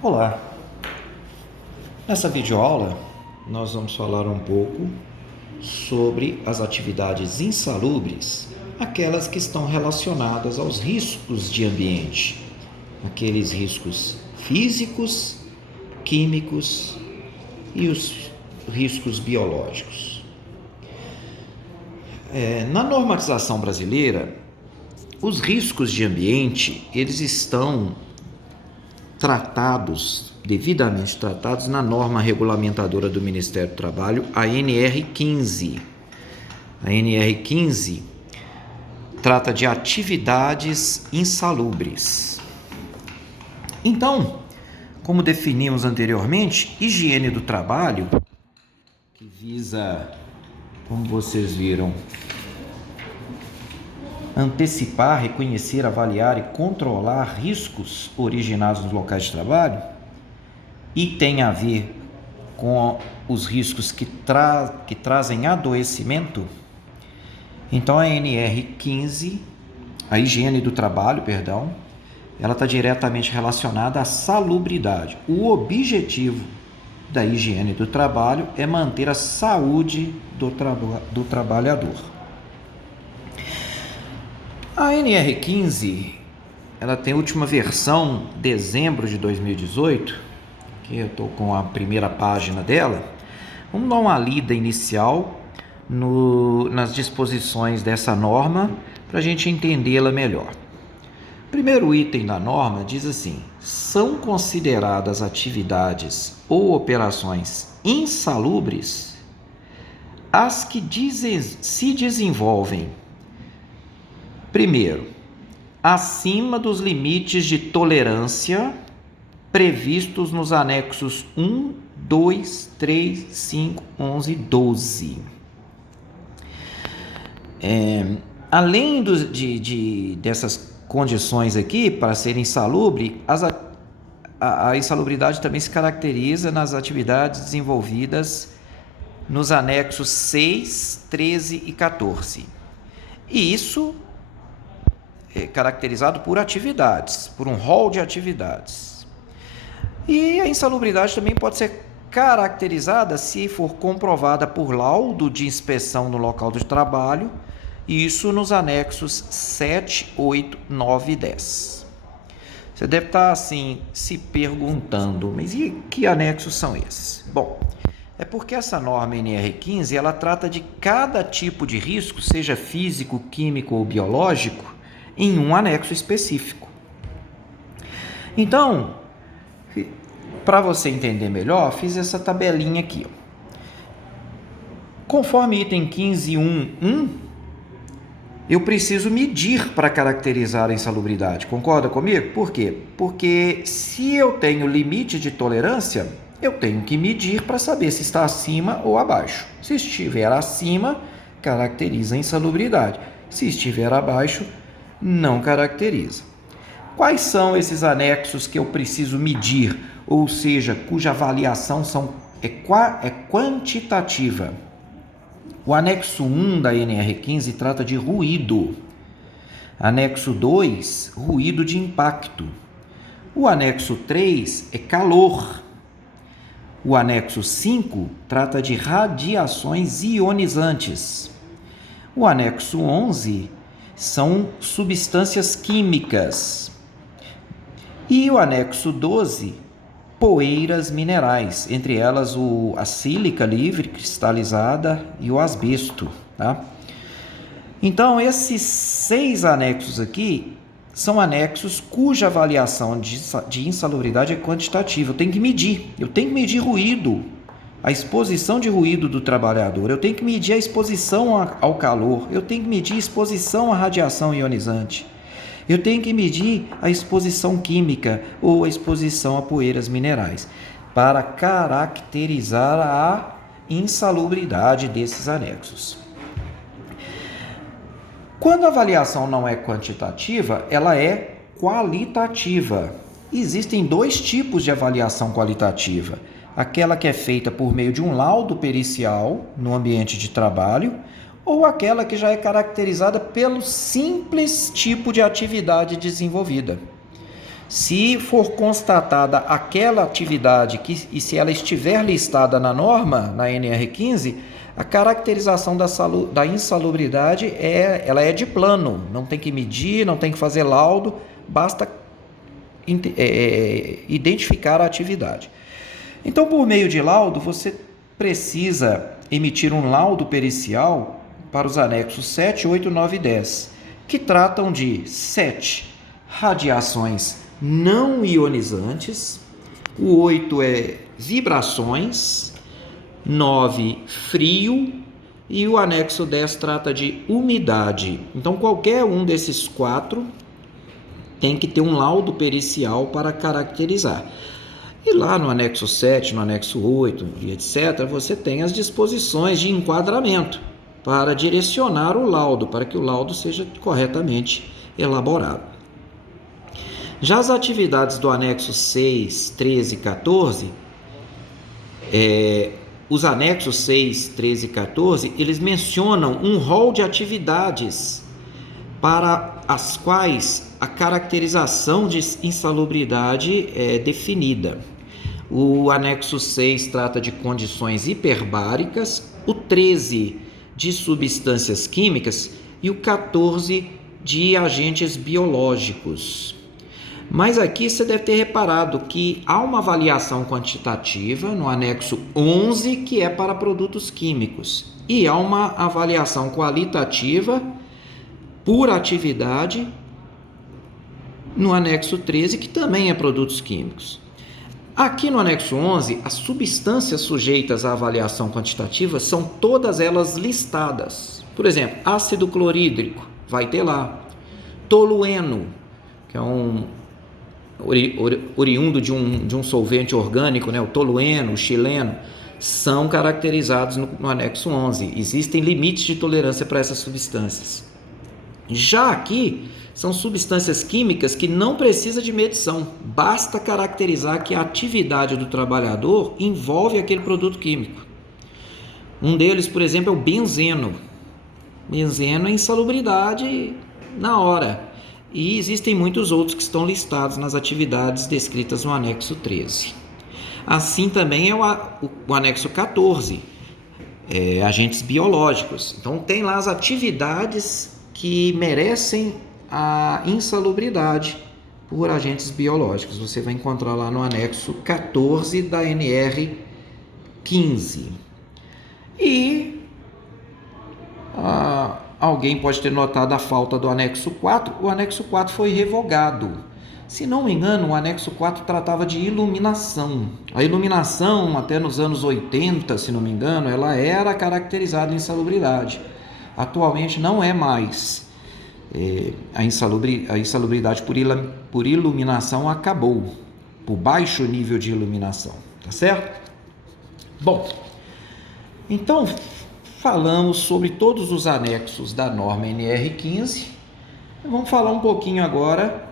Olá! Nessa videoaula nós vamos falar um pouco sobre as atividades insalubres, aquelas que estão relacionadas aos riscos de ambiente, aqueles riscos físicos, químicos e os riscos biológicos. Na normatização brasileira, os riscos de ambiente, eles estão devidamente tratados na norma regulamentadora do Ministério do Trabalho, a NR15. A NR15 trata de atividades insalubres. Então, como definimos anteriormente, higiene do trabalho, que visa, como vocês viram, antecipar, reconhecer, avaliar e controlar riscos originados nos locais de trabalho e tem a ver com os riscos que trazem adoecimento. Então a NR15, a higiene do trabalho, ela está diretamente relacionada à salubridade. O objetivo da higiene do trabalho é manter a saúde do trabalhador. A NR15, ela tem a última versão, dezembro de 2018, que eu estou com a primeira página dela. Vamos dar uma lida inicial nas disposições dessa norma para a gente entendê-la melhor. O primeiro item da norma diz assim: são consideradas atividades ou operações insalubres as que se desenvolvem, primeiro, acima dos limites de tolerância previstos nos anexos 1, 2, 3, 5, 11 e 12. Além dessas condições aqui para serem insalubres, a insalubridade também se caracteriza nas atividades desenvolvidas nos anexos 6, 13 e 14. E isso é caracterizado por atividades, por um rol de atividades. E a insalubridade também pode ser caracterizada se for comprovada por laudo de inspeção no local de trabalho, isso nos anexos 7, 8, 9 e 10. Você deve estar assim se perguntando, mas e que anexos são esses? Bom, é porque essa norma NR15, ela trata de cada tipo de risco, seja físico, químico ou biológico, em um anexo específico. Então, para você entender melhor, fiz essa tabelinha aqui. Conforme item 15.1.1, eu preciso medir para caracterizar a insalubridade. Concorda comigo? Por quê? Porque se eu tenho limite de tolerância, eu tenho que medir para saber se está acima ou abaixo. Se estiver acima, caracteriza a insalubridade. Se estiver abaixo, não caracteriza. Quais são esses anexos que eu preciso medir, ou seja, cuja avaliação é quantitativa? O anexo 1 da NR15 trata de ruído. Anexo 2, ruído de impacto. O anexo 3 é calor. O anexo 5 trata de radiações ionizantes. O anexo 11 são substâncias químicas. E o anexo 12, poeiras minerais, entre elas a sílica livre, cristalizada e o asbesto. Tá? Então, esses 6 anexos aqui são anexos cuja avaliação de insalubridade é quantitativa. Eu tenho que medir ruído, a exposição de ruído do trabalhador, eu tenho que medir a exposição ao calor, eu tenho que medir a exposição à radiação ionizante, eu tenho que medir a exposição química ou a exposição a poeiras minerais, para caracterizar a insalubridade desses anexos. Quando a avaliação não é quantitativa, ela é qualitativa. Existem 2 tipos de avaliação qualitativa: aquela que é feita por meio de um laudo pericial no ambiente de trabalho, ou aquela que já é caracterizada pelo simples tipo de atividade desenvolvida. Se for constatada aquela atividade e se ela estiver listada na norma, na NR15, a caracterização da insalubridade ela é de plano, não tem que medir, não tem que fazer laudo, basta identificar a atividade. Então, por meio de laudo, você precisa emitir um laudo pericial para os anexos 7, 8, 9 e 10, que tratam de 7, radiações não ionizantes, o 8 é vibrações, 9, frio, e o anexo 10 trata de umidade. Então, qualquer um desses 4 tem que ter um laudo pericial para caracterizar. E lá no anexo 7, no anexo 8 e etc., você tem as disposições de enquadramento para direcionar o laudo, para que o laudo seja corretamente elaborado. Já as atividades do anexo 6, 13 e 14, os anexos 6, 13 e 14, eles mencionam um rol de atividades para as quais a caracterização de insalubridade é definida. O anexo 6 trata de condições hiperbáricas, o 13 de substâncias químicas e o 14 de agentes biológicos. Mas aqui você deve ter reparado que há uma avaliação quantitativa no anexo 11, que é para produtos químicos, e há uma avaliação qualitativa por atividade no anexo 13, que também é produtos químicos. Aqui no anexo 11, as substâncias sujeitas à avaliação quantitativa são todas elas listadas. Por exemplo, ácido clorídrico, vai ter lá. Tolueno, que é oriundo de um solvente orgânico, né? O tolueno, o xileno, são caracterizados no anexo 11. Existem limites de tolerância para essas substâncias. Já aqui, são substâncias químicas que não precisa de medição, basta caracterizar que a atividade do trabalhador envolve aquele produto químico. Um deles, por exemplo, é o benzeno. Benzeno é insalubridade na hora. E existem muitos outros que estão listados nas atividades descritas no anexo 13. Assim também é o anexo 14, agentes biológicos. Então tem lá as atividades que merecem a insalubridade por agentes biológicos. Você vai encontrar lá no anexo 14 da NR 15. E alguém pode ter notado a falta do anexo 4. O anexo 4 foi revogado. Se não me engano, o anexo 4 tratava de iluminação. A iluminação, até nos anos 80, se não me engano, ela era caracterizada em insalubridade. Atualmente não é mais. A insalubridade por iluminação acabou, por baixo nível de iluminação, tá certo? Bom, então falamos sobre todos os anexos da norma NR15. Vamos falar um pouquinho agora